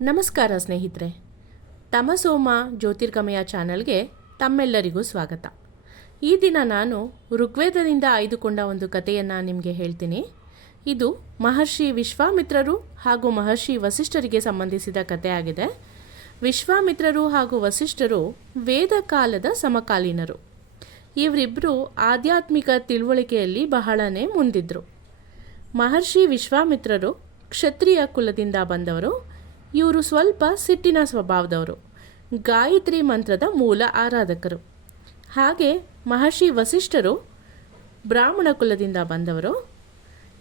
ನಮಸ್ಕಾರ ಸ್ನೇಹಿತರೆ, ತಮಸೋಮ ಜ್ಯೋತಿರ್ಗಮಯ ಚಾನಲ್ಗೆ ತಮ್ಮೆಲ್ಲರಿಗೂ ಸ್ವಾಗತ. ಈ ದಿನ ನಾನು ಋಗ್ವೇದದಿಂದ ಆಯ್ದುಕೊಂಡ ಒಂದು ಕಥೆಯನ್ನು ನಿಮಗೆ ಹೇಳ್ತೀನಿ. ಇದು ಮಹರ್ಷಿ ವಿಶ್ವಾಮಿತ್ರರು ಹಾಗೂ ಮಹರ್ಷಿ ವಸಿಷ್ಠರಿಗೆ ಸಂಬಂಧಿಸಿದ ಕಥೆಯಾಗಿದೆ. ವಿಶ್ವಾಮಿತ್ರರು ಹಾಗೂ ವಸಿಷ್ಠರು ವೇದ ಕಾಲದ ಸಮಕಾಲೀನರು. ಇವರಿಬ್ಬರು ಆಧ್ಯಾತ್ಮಿಕ ತಿಳುವಳಿಕೆಯಲ್ಲಿ ಬಹಳನೇ ಮುಂದಿದ್ದರು. ಮಹರ್ಷಿ ವಿಶ್ವಾಮಿತ್ರರು ಕ್ಷತ್ರಿಯ ಕುಲದಿಂದ ಬಂದವರು. ಇವರು ಸ್ವಲ್ಪ ಸಿಟ್ಟಿನ ಸ್ವಭಾವದವರು, ಗಾಯತ್ರಿ ಮಂತ್ರದ ಮೂಲ ಆರಾಧಕರು. ಹಾಗೆ ಮಹರ್ಷಿ ವಸಿಷ್ಠರು ಬ್ರಾಹ್ಮಣ ಕುಲದಿಂದ ಬಂದವರು.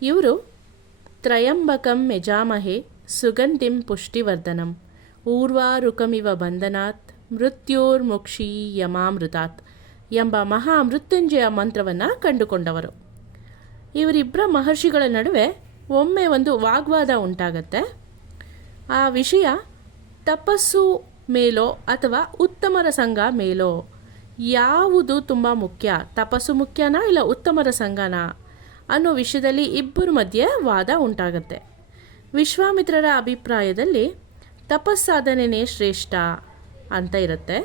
ಇವರು ತ್ರಯಂಬಕಂ ಯಜಾಮಹೇ ಸುಗಂಧಿಂ ಪುಷ್ಟಿವರ್ಧನಂ ಊರ್ವಾರುಕಮಿವ ಬಂಧನಾತ್ ಮೃತ್ಯೋರ್ಮುಕ್ಷಿ ಯಮಾಮೃತಾತ್ ಎಂಬ ಮಹಾ ಮೃತ್ಯುಂಜಯ ಮಂತ್ರವನ್ನು ಕಂಡುಕೊಂಡವರು. ಇವರಿಬ್ಬರ ಮಹರ್ಷಿಗಳ ನಡುವೆ ಒಮ್ಮೆ ಒಂದು ವಾಗ್ವಾದ ಉಂಟಾಗತ್ತೆ. ಆ ವಿಷಯ ತಪಸ್ಸು ಮೇಲೋ ಅಥವಾ ಉತ್ತಮರ ಸಂಘ ಮೇಲೋ, ಯಾವುದು ತುಂಬ ಮುಖ್ಯ, ತಪಸ್ಸು ಮುಖ್ಯನಾ ಇಲ್ಲ ಉತ್ತಮರ ಸಂಘನ ಅನ್ನೋ ವಿಷಯದಲ್ಲಿ ಇಬ್ಬರ ಮಧ್ಯೆ ವಾದ ಉಂಟಾಗತ್ತೆ. ವಿಶ್ವಾಮಿತ್ರರ ಅಭಿಪ್ರಾಯದಲ್ಲಿ ತಪಸ್ಸಾಧನೆಯೇ ಶ್ರೇಷ್ಠ ಅಂತ ಇರುತ್ತೆ.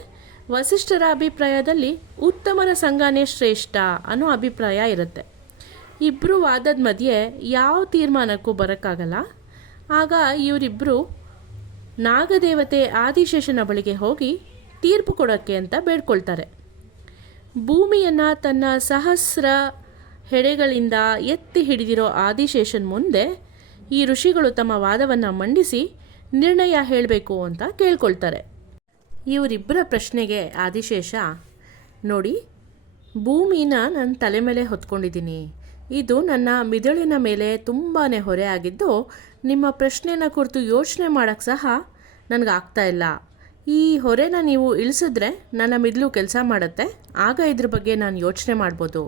ವಸಿಷ್ಠರ ಅಭಿಪ್ರಾಯದಲ್ಲಿ ಉತ್ತಮರ ಸಂಘನೇ ಶ್ರೇಷ್ಠ ಅನ್ನೋ ಅಭಿಪ್ರಾಯ ಇರುತ್ತೆ. ಇಬ್ಬರು ವಾದದ ಮಧ್ಯೆ ಯಾವ ತೀರ್ಮಾನಕ್ಕೂ ಬರೋಕ್ಕಾಗಲ್ಲ. ಆಗ ಇವರಿಬ್ಬರು ನಾಗದೇವತೆ ಆದಿಶೇಷನ ಬಳಿಗೆ ಹೋಗಿ ತೀರ್ಪು ಕೊಡೋಕ್ಕೆ ಅಂತ ಬೇಡ್ಕೊಳ್ತಾರೆ. ಭೂಮಿಯನ್ನು ತನ್ನ ಸಹಸ್ರ ಹೆಡೆಗಳಿಂದ ಎತ್ತಿ ಹಿಡಿದಿರೋ ಆದಿಶೇಷನ್ ಮುಂದೆ ಈ ಋಷಿಗಳು ತಮ್ಮ ವಾದವನ್ನು ಮಂಡಿಸಿ ನಿರ್ಣಯ ಹೇಳಬೇಕು ಅಂತ ಕೇಳ್ಕೊಳ್ತಾರೆ. ಇವರಿಬ್ಬರ ಪ್ರಶ್ನೆಗೆ ಆದಿಶೇಷ, ನೋಡಿ, ಭೂಮಿನ ನನ್ನ ತಲೆ ಮೇಲೆ ಹೊತ್ಕೊಂಡಿದ್ದೀನಿ. ಇದು ನನ್ನ ಮಿದುಳಿನ ಮೇಲೆ ತುಂಬಾ ಹೊರೆ ಆಗಿದ್ದು, ನಿಮ್ಮ ಪ್ರಶ್ನೆನ ಕುರಿತು ಯೋಚನೆ ಮಾಡೋಕ್ಕೆ ಸಹ ನನಗಾಗ್ತಾ ಇಲ್ಲ. ಈ ಹೊರೆನ ನೀವು ಇಳಿಸಿದ್ರೆ ನನ್ನ ಮಿದುಳು ಕೆಲಸ ಮಾಡುತ್ತೆ. ಆಗ ಇದ್ರ ಬಗ್ಗೆ ನಾನು ಯೋಚನೆ ಮಾಡ್ಬೋದು.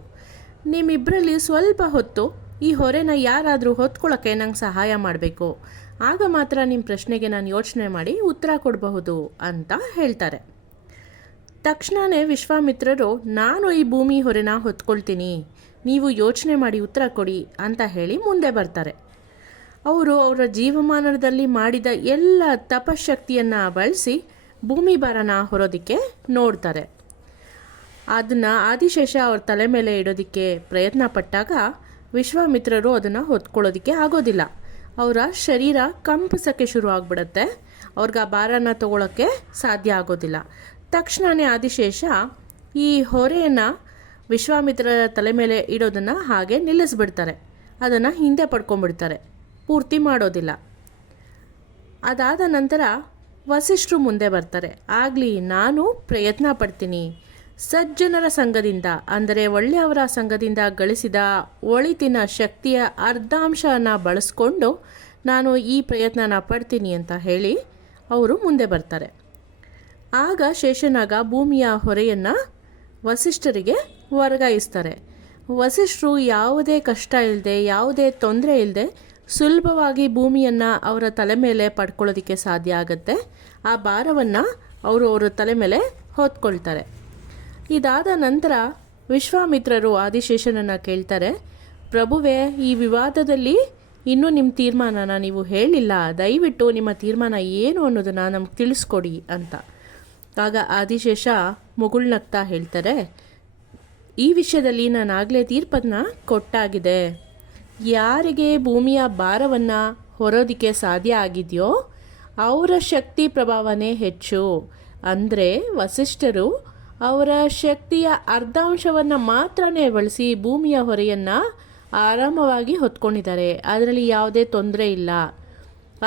ನಿಮ್ಮಿಬ್ಬರಲ್ಲಿ ಸ್ವಲ್ಪ ಹೊತ್ತು ಈ ಹೊರೆನ ಯಾರಾದರೂ ಹೊತ್ಕೊಳ್ಳೋಕ್ಕೆ ನಂಗೆ ಸಹಾಯ ಮಾಡಬೇಕು. ಆಗ ಮಾತ್ರ ನಿಮ್ಮ ಪ್ರಶ್ನೆಗೆ ನಾನು ಯೋಚನೆ ಮಾಡಿ ಉತ್ತರ ಕೊಡಬಹುದು ಅಂತ ಹೇಳ್ತಾರೆ. ತಕ್ಷಣವೇ ವಿಶ್ವಾಮಿತ್ರರು, ನಾನು ಈ ಭೂಮಿ ಹೊರೆನ ಹೊತ್ಕೊಳ್ತೀನಿ, ನೀವು ಯೋಚನೆ ಮಾಡಿ ಉತ್ತರ ಕೊಡಿ ಅಂತ ಹೇಳಿ ಮುಂದೆ ಬರ್ತಾರೆ. ಅವರು ಅವರ ಜೀವಮಾನದಲ್ಲಿ ಮಾಡಿದ ಎಲ್ಲ ತಪಶಕ್ತಿಯನ್ನು ಬಳಸಿ ಭೂಮಿ ಭಾರನ ಹೊರೋದಕ್ಕೆ ನೋಡ್ತಾರೆ. ಅದನ್ನು ಆದಿಶೇಷ ಅವ್ರ ತಲೆ ಮೇಲೆ ಇಡೋದಕ್ಕೆ ಪ್ರಯತ್ನ ಪಟ್ಟಾಗ ವಿಶ್ವಾಮಿತ್ರರು ಅದನ್ನು ಹೊತ್ಕೊಳ್ಳೋದಕ್ಕೆ ಆಗೋದಿಲ್ಲ. ಅವರ ಶರೀರ ಕಂಪಿಸೋಕ್ಕೆ ಶುರು ಆಗಿಬಿಡುತ್ತೆ. ಅವ್ರಿಗೆ ಆ ಭಾರನ ತಗೊಳ್ಳೋಕ್ಕೆ ಸಾಧ್ಯ ಆಗೋದಿಲ್ಲ. ತಕ್ಷಣವೇ ಆದಿಶೇಷ ಈ ಹೊರೆಯನ್ನು ವಿಶ್ವಾಮಿತ್ರರ ತಲೆ ಮೇಲೆ ಇಡೋದನ್ನು ಹಾಗೆ ನಿಲ್ಲಿಸ್ಬಿಡ್ತಾರೆ. ಅದನ್ನು ಹಿಂದೆ ಪಡ್ಕೊಂಡ್ಬಿಡ್ತಾರೆ, ಪೂರ್ತಿ ಮಾಡೋದಿಲ್ಲ. ಅದಾದ ನಂತರ ವಸಿಷ್ಠರು ಮುಂದೆ ಬರ್ತಾರೆ. ಆಗಲಿ, ನಾನು ಪ್ರಯತ್ನ ಪಡ್ತೀನಿ. ಸಜ್ಜನರ ಸಂಘದಿಂದ, ಅಂದರೆ ಒಳ್ಳೆಯವರ ಸಂಘದಿಂದ ಗಳಿಸಿದ ಒಳಿತಿನ ಶಕ್ತಿಯ ಅರ್ಧಾಂಶನ ಬಳಸ್ಕೊಂಡು ನಾನು ಈ ಪ್ರಯತ್ನನ ಪಡ್ತೀನಿ ಅಂತ ಹೇಳಿ ಅವರು ಮುಂದೆ ಬರ್ತಾರೆ. ಆಗ ಶೇಷನಾಗ ಭೂಮಿಯ ಹೊರೆಯನ್ನು ವಸಿಷ್ಠರಿಗೆ ವರ್ಗಾಯಿಸ್ತಾರೆ. ವಸಿಷ್ಠರು ಯಾವುದೇ ಕಷ್ಟ ಇಲ್ಲದೆ, ಯಾವುದೇ ತೊಂದರೆ ಇಲ್ಲದೆ ಸುಲಭವಾಗಿ ಭೂಮಿಯನ್ನು ಅವರ ತಲೆ ಮೇಲೆ ಪಡ್ಕೊಳ್ಳೋದಕ್ಕೆ ಸಾಧ್ಯ ಆಗುತ್ತೆ. ಆ ಭಾರವನ್ನು ಅವರು ಅವರ ತಲೆ ಮೇಲೆ ಹೊತ್ಕೊಳ್ತಾರೆ. ಇದಾದ ನಂತರ ವಿಶ್ವಾಮಿತ್ರರು ಆದಿಶೇಷನನ್ನು ಕೇಳ್ತಾರೆ, ಪ್ರಭುವೇ, ಈ ವಿವಾದದಲ್ಲಿ ಇನ್ನೂ ನಿಮ್ಮ ತೀರ್ಮಾನನ ನೀವು ಹೇಳಿಲ್ಲ. ದಯವಿಟ್ಟು ನಿಮ್ಮ ತೀರ್ಮಾನ ಏನು ಅನ್ನೋದನ್ನು ನಮ್ಗೆ ತಿಳಿಸ್ಕೊಡಿ ಅಂತ. ಆಗ ಆದಿಶೇಷ ಮುಗುಳ್ನಗ್ತಾ ಹೇಳ್ತಾರೆ, ಈ ವಿಷಯದಲ್ಲಿ ನಾನಾಗಲೇ ತೀರ್ಪನ್ನು ಕೊಟ್ಟಾಗಿದೆ. ಯಾರಿಗೆ ಭೂಮಿಯ ಭಾರವನ್ನು ಹೊರೋದಕ್ಕೆ ಸಾಧ್ಯ ಆಗಿದೆಯೋ ಅವರ ಶಕ್ತಿ ಪ್ರಭಾವನೇ ಹೆಚ್ಚು. ಅಂದರೆ ವಸಿಷ್ಠರು ಅವರ ಶಕ್ತಿಯ ಅರ್ಧಾಂಶವನ್ನು ಮಾತ್ರನೇ ಬಳಸಿ ಭೂಮಿಯ ಹೊರೆಯನ್ನು ಆರಾಮವಾಗಿ ಹೊತ್ಕೊಂಡಿದ್ದಾರೆ. ಅದರಲ್ಲಿ ಯಾವುದೇ ತೊಂದರೆ ಇಲ್ಲ.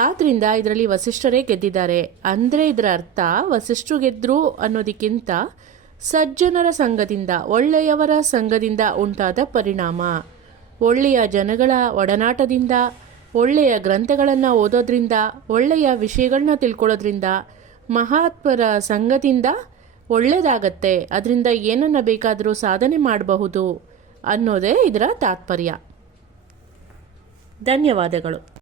ಆದ್ದರಿಂದ ಇದರಲ್ಲಿ ವಸಿಷ್ಠರೇ ಗೆದ್ದಿದ್ದಾರೆ. ಅಂದರೆ ಇದರ ಅರ್ಥ ವಸಿಷ್ಠರು ಗೆದ್ದರು ಅನ್ನೋದಕ್ಕಿಂತ ಸಜ್ಜನರ ಸಂಘದಿಂದ, ಒಳ್ಳೆಯವರ ಸಂಘದಿಂದ ಉಂಟಾದ ಪರಿಣಾಮ, ಒಳ್ಳೆಯ ಜನಗಳ ಒಡನಾಟದಿಂದ, ಒಳ್ಳೆಯ ಗ್ರಂಥಗಳನ್ನು ಓದೋದ್ರಿಂದ, ಒಳ್ಳೆಯ ವಿಷಯಗಳನ್ನ ತಿಳ್ಕೊಳ್ಳೋದ್ರಿಂದ, ಮಹಾತ್ಮರ ಸಂಘದಿಂದ ಒಳ್ಳೆಯದಾಗತ್ತೆ. ಅದರಿಂದ ಏನನ್ನ ಬೇಕಾದರೂ ಸಾಧನೆ ಮಾಡಬಹುದು ಅನ್ನೋದೇ ಇದರ ತಾತ್ಪರ್ಯ. ಧನ್ಯವಾದಗಳು.